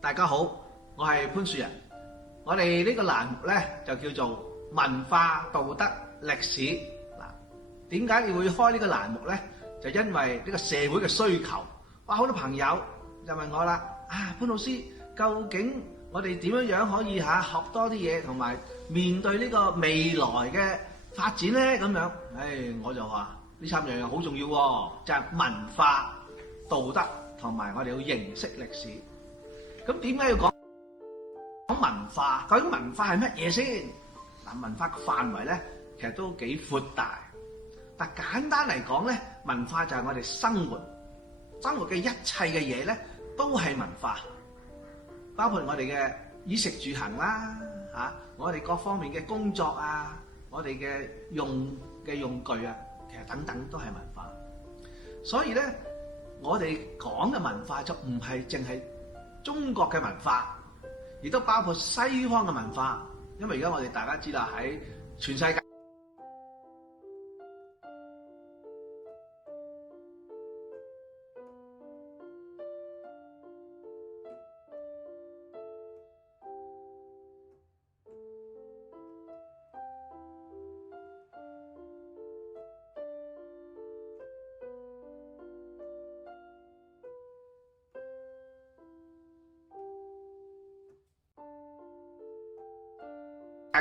大家好，我係潘樹仁。我哋呢個欄目咧就叫做文化、道德、歷史。嗱，點解你會開呢個欄目咧？就因為呢個社會嘅需求。哇，好多朋友就問我啦，潘老師，究竟我哋點樣可以學多啲嘢，同埋面對呢個未來嘅發展咧？咁樣，我就話呢三樣好重要喎，就係文化、道德同埋我哋要認識歷史。咁點解要講文化？究竟文化係乜嘢先？嗱，文化嘅範圍咧，其實都幾闊大。但簡單嚟講咧，文化就係我哋生活嘅一切嘅嘢咧，都係文化，包括我哋嘅衣食住行啦，我哋各方面嘅工作啊，我哋嘅用具啊，其實等等都係文化。所以咧，我哋講嘅文化就唔係淨係中國嘅文化，亦都包括西方嘅文化。因為而家我哋大家知道喺全世界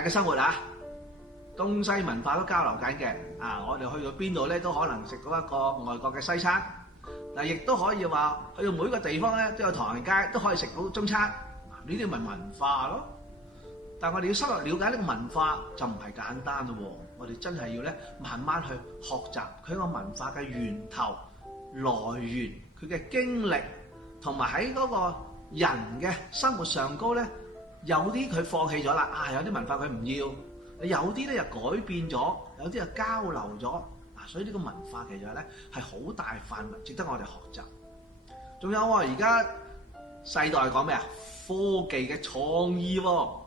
嘅生活東西文化都交流緊嘅。我哋去到邊度咧，都可能食到一個外國嘅西餐。嗱，亦都可以話去到每個地方咧，都有唐人街，都可以食到中餐。呢啲咪文化咯。但係我哋要深入了解呢個文化，就唔係簡單咯。我哋真係要咧慢慢去學習佢個文化嘅源頭、來源、佢嘅經歷，同埋喺嗰個人嘅生活上高咧。有啲佢放棄咗啦，有啲文化佢唔要，有啲咧又改變咗，有啲又交流咗，所以呢個文化其實咧係好大範圍，值得我哋學習。仲有而家世代講咩啊？科技嘅創意喎，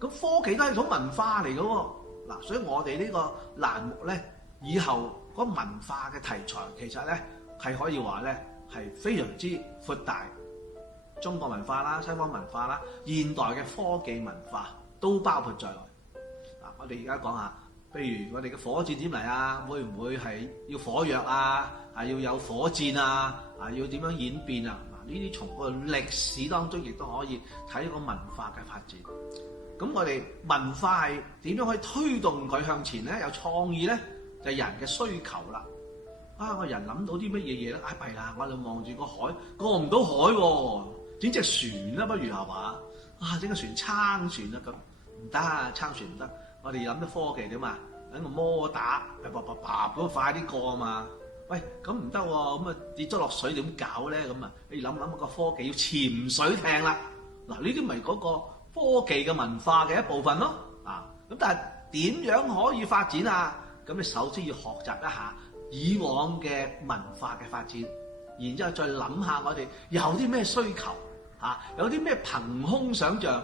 咁科技都係一種文化嚟嘅喎。嗱，所以我哋呢個欄目咧，以後嗰文化嘅題材其實咧係可以話咧係非常之闊大。中國文化啦、西方文化啦、現代嘅科技文化都包括在內。我哋而家講下，譬如我哋嘅火箭點嚟啊？會唔會係要火藥啊？要有火箭啊？要點樣演變啊？呢啲從個歷史當中亦都可以睇個文化嘅發展。咁我哋文化係點樣可以推動佢向前咧？有創意咧，就係人嘅需求啦。我人諗到啲乜嘢嘢咧？弊啦！我哋望住個海，過唔到海喎。整隻船啦，不如係嘛？整個船撐船啦，咁唔得，撐船唔得。我哋諗啲科技點嘛？揾個摩打，咁快啲過啊嘛。喂，咁唔得喎，咁跌咗落水點搞咧？咁你諗個科技要潛水艇啦。嗱，呢啲咪嗰個科技嘅文化嘅一部分咯。咁但係點樣可以發展啊？咁你首先要學習一下以往嘅文化嘅發展，然之後再諗下我哋有啲咩需求。有啲咩憑空想像？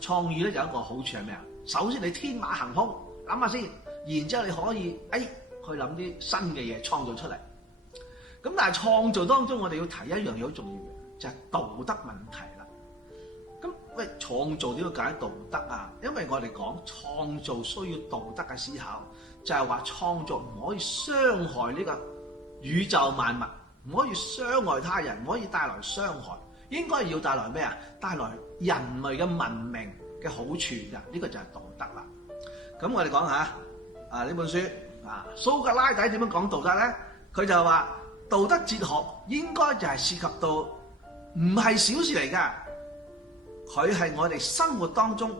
創意咧有一個好處係咩啊？首先你天馬行空，諗下先，然之後你可以去諗啲新嘅嘢創造出嚟。咁但係創造當中，我哋要提一樣嘢好重要嘅，就係道德問題啦。咁創造點解道德啊？因為我哋講創造需要道德嘅思考，就係話創造唔可以傷害呢個宇宙萬物，唔可以傷害他人，唔可以帶來傷害。應該要帶來咩啊？帶來人類嘅文明嘅好處㗎，呢個就係道德啦。咁我哋講下呢本書蘇格拉底點樣講道德咧？佢就話道德哲學應該就係涉及到唔係小事嚟㗎，佢係我哋生活當中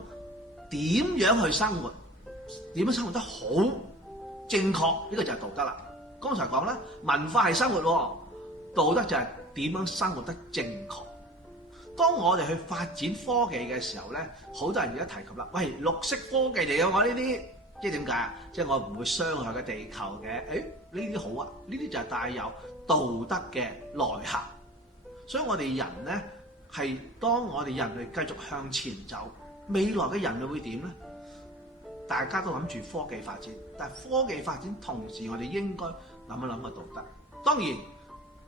點樣去生活，點樣生活得好正確，呢個就係道德啦。剛才講啦，文化係生活喎，道德就係點樣生活得正確。當我哋去發展科技嘅時候咧，好多人而家提及啦，喂，綠色科技嚟嘅我呢啲，即係點解啊？即係我唔會傷害個地球嘅，呢啲好啊，呢啲就係帶有道德嘅內涵。所以我哋人咧係當我哋人類繼續向前走，未來嘅人類會點咧？大家都諗住科技發展，但係科技發展同時，我哋應該諗一諗個道德。當然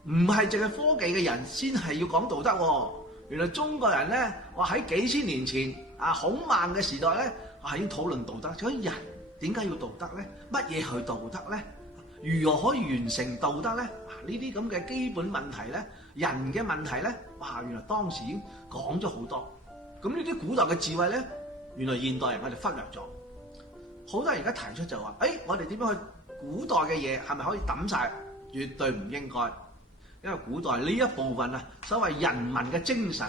唔係淨係科技嘅人先係要講道德喎。原來中國人咧，話喺幾千年前孔孟嘅時代咧，已經討論道德。咁人點解要道德咧？乜嘢係道德咧？如何可以完成道德咧？呢啲咁嘅基本問題咧，人嘅問題咧，原來當時已經講咗好多。咁呢啲古代嘅智慧咧，原來現代人我哋忽略咗。好多人而家提出就話，我哋點樣去古代嘅嘢係咪可以抌晒？絕對唔應該。因為古代呢一部分所謂人民嘅精神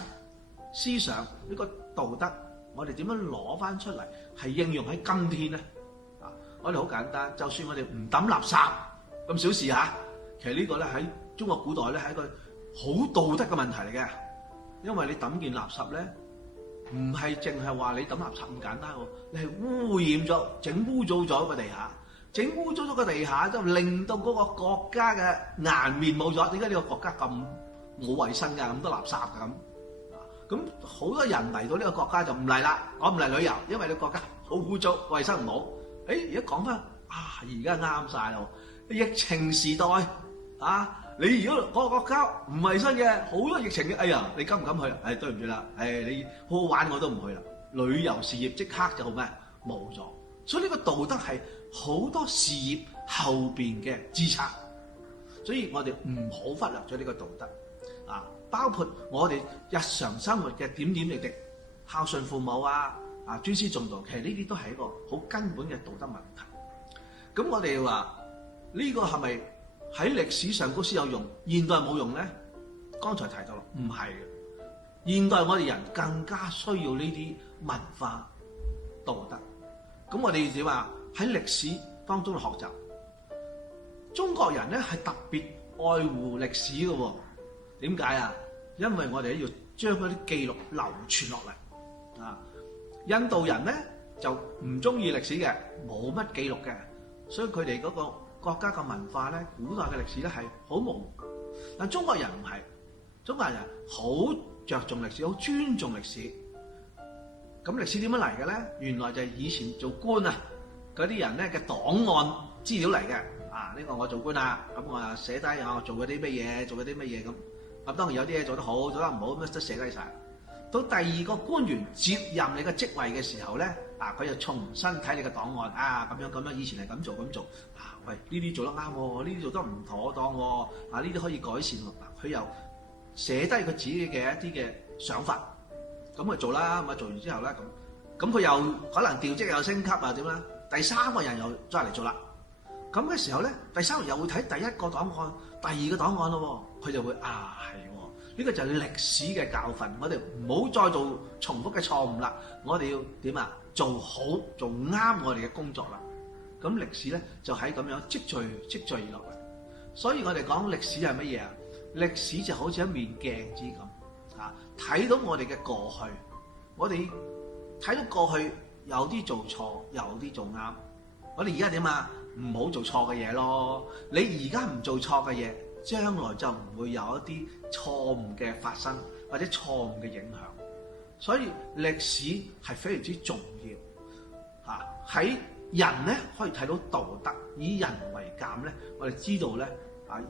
思想呢個道德，我哋點樣攞翻出嚟係應用喺今天咧？我哋好簡單，就算我哋唔抌垃圾咁小事嚇，其實呢個咧喺中國古代咧係一個好道德嘅問題嚟嘅。因為你抌件垃圾咧，唔係淨係話你抌垃圾咁簡單喎，你係污染咗、整污糟咗個地下。整污糟咗個地下，就令到嗰個國家嘅顏面冇咗。點解呢個國家咁冇衛生㗎？咁多垃圾㗎咁好多人嚟到呢個國家就唔嚟啦。我唔嚟旅遊，因為呢個國家好污糟，衛生唔好。而家講翻而家啱晒咯。疫情時代你如果嗰個國家唔衛生嘅，好多疫情嘅，你敢唔敢去？對唔住啦，你好好玩我都唔去啦。旅遊事業即刻就咩冇咗。所以呢個道德係好多事業後邊嘅支撐，所以我哋唔好忽略咗呢個道德包括我哋日常生活嘅點點滴滴，孝順父母尊師重道，其實呢啲都係一個好根本嘅道德問題。咁我哋話呢個係咪喺歷史上高先有用，現代冇用咧？剛才提到啦，唔係嘅。現代我哋人更加需要呢啲文化道德。咁我哋點話喺歷史當中去學習？中國人咧係特別愛護歷史嘅喎。點解啊？因為我哋要將嗰啲記錄流傳落嚟。印度人咧就唔中意歷史嘅，冇乜記錄嘅，所以佢哋嗰個國家嘅文化咧，古代嘅歷史咧係好模糊。但中國人唔係，中國人好着重歷史，好尊重歷史。咁歷史點樣嚟嘅咧？原來就係以前做官嗰啲人咧嘅檔案資料嚟嘅。呢個我做官咁我寫低我做嗰啲乜嘢，做嗰啲乜嘢咁。當然有啲嘢做得好，做得唔好咁都寫低晒。到第二個官員接任你嘅職位嘅時候咧，佢就重新睇你嘅檔案咁樣，以前係咁做咁做。喂，呢啲做得啱喎，呢啲做得唔妥當喎，呢啲可以改善喎。佢又寫低佢自己嘅一啲嘅想法。咁佢做啦，做完之後咧，咁佢又可能調職又升級點啦？第三個人又再嚟做啦。咁嘅時候咧，第三個人又會睇第一個檔案、第二個檔案咯。佢就會係喎，呢個就係歷史嘅教訓。我哋唔好再做重複嘅錯誤啦。我哋要點做好做啱我哋嘅工作啦。咁歷史咧就喺咁樣積聚而落嚟。所以我哋講歷史係乜嘢啊？歷史就好似一面鏡子咁。睇到我哋嘅過去，我哋睇到過去有啲做錯，有啲做啱。我哋而家點唔好做錯嘅嘢咯。你而家唔做錯嘅嘢，將來就唔會有一啲錯誤嘅發生或者錯誤嘅影響。所以歷史係非常之重要。喺人咧可以睇到道德，以人為鑑咧，我哋知道咧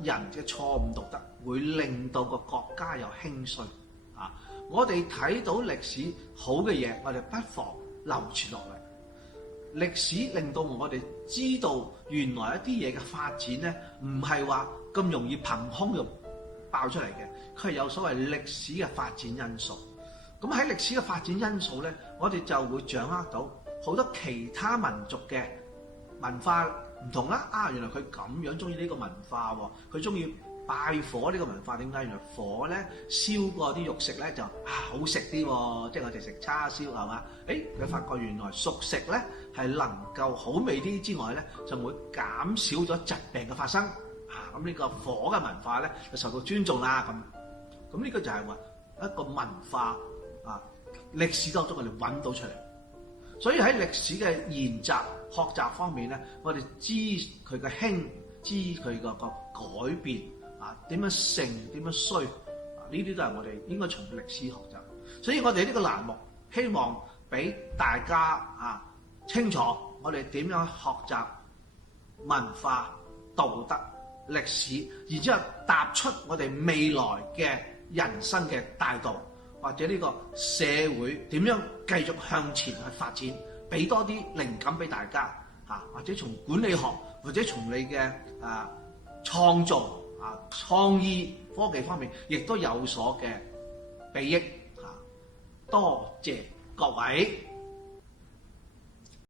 人嘅錯誤道德會令到個國家有興衰。我哋睇到歷史好嘅嘢，我哋不妨流傳落嚟。歷史令到我哋知道，原來一啲嘢嘅發展咧，唔係話咁容易憑空就爆出嚟嘅，佢係有所謂歷史嘅發展因素。咁喺歷史嘅發展因素咧，我哋就會掌握到好多其他民族嘅文化唔同啦。原來佢咁樣中意呢個文化喎，佢中意拜火呢個文化。點解？原來火咧燒過啲肉食咧就好食啲喎，即係我哋食叉燒係嘛？佢發覺原來熟食咧係能夠好味啲之外咧，就會減少咗疾病嘅發生。咁呢個火嘅文化咧就受到尊重啦。咁呢個就係話一個文化歷史當中我哋揾到出嚟。所以喺歷史嘅研習學習方面咧，我哋知佢嘅興，知佢個改變。點樣成點樣衰，呢啲都係我哋應該從歷史學習。所以我哋呢個欄目希望俾大家清楚我哋點樣學習文化、道德、歷史，然之後踏出我哋未來嘅人生嘅大道。或者呢個社會點樣繼續向前去發展，俾多啲靈感俾大家嚇，或者從管理學或者從你嘅創造創意科技方面，亦都有所嘅裨益嚇。多謝各位。